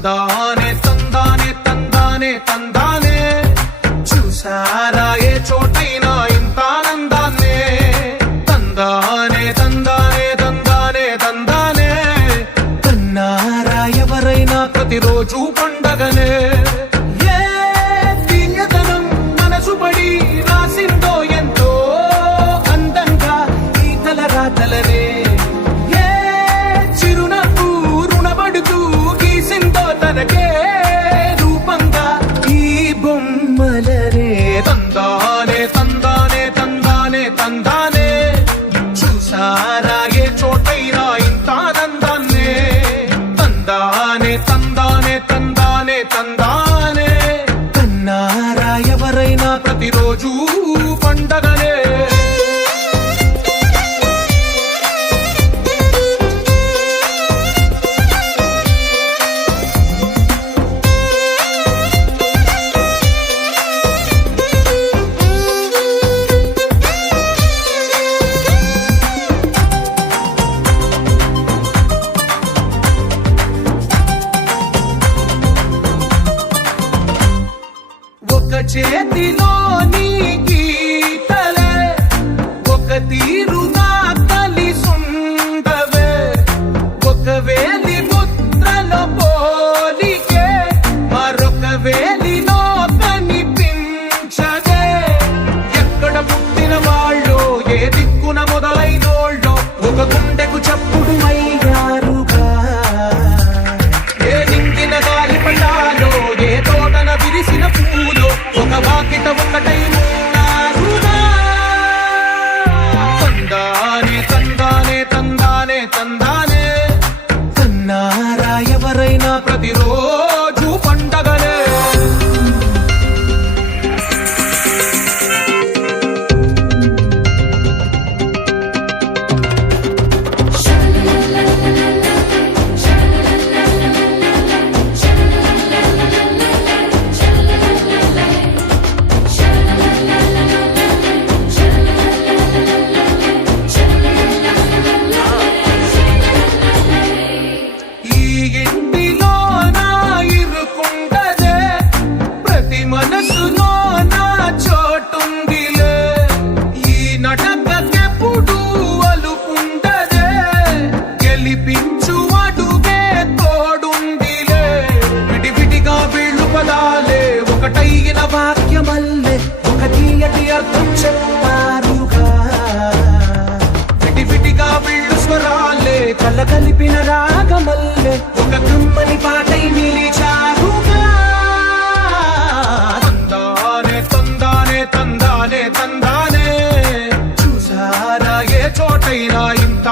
తందానే తందానే తందానే తందానే చూసారా ఏ చోటైనా ఇంత ఆనందాన్నే తందానే తందానే తందానే తందానే కన్నారా ఎవరైనా ప్రతిరోజు పండగనే ఏ తీయదనం మనసు పడి రాసిందో ఎంతో అందంగా ఈ తలరాతలనే ఏ చిరునవ్వు రుణపడుతూ గీసిందో తనకే రూపంగా ఈ బొమ్మలనే తందానే తందానే తందానే తందానే చూసారా ఏ చోటైనా ఇంత ఆనందాన్నే తందానే తందానే తందానే తందానే కన్నారా ఎవరైనా ప్రతిరోజు పండగనే ఒక చేతిలో నీ గీతలే ఒక తీరుగా కలిసుండవే ఒక వేలి ముద్రలో పోలికే మరొక వేలిలో కనిపించదే ఎక్కడ పుట్టిన వాళ్ళు ఏ దిక్కున మొదలైనోళ్ళో ఒక గుండెకు చప్పుడు అయ్యారుగా ఏ నింగిన గాలి పటాలో ఏ తోటన విరిసిన పూలో ఒక వాకిట ఒకటై ఉన్నారుగా తందానే తందానే తందానే తందానే కన్నారా ఎవరైనా ప్రతిరోజు పండగనే ఈ ఇంటిలో నా ఇరుకుండదే ప్రతి మనసులో నా చోటుందిలే ఈ నటకెప్పుడు అలుపుండదే గెలిపించు అడుగే తోడుందిలే విడివిడిగా వీళ్ళు పదాలే ఒకటైన వాక్యమల్లే ఒక తీయటి అర్థం చెప్పారుగా విడివిడిగా వీళ్ళు స్వరాలే కలగలిపిన రాగమల్లే ఒక కమ్మని పాటై నిలిచారుగా తందానే తందానే తందానే తందానే చూసారా ఏ చోటైనా ఇంత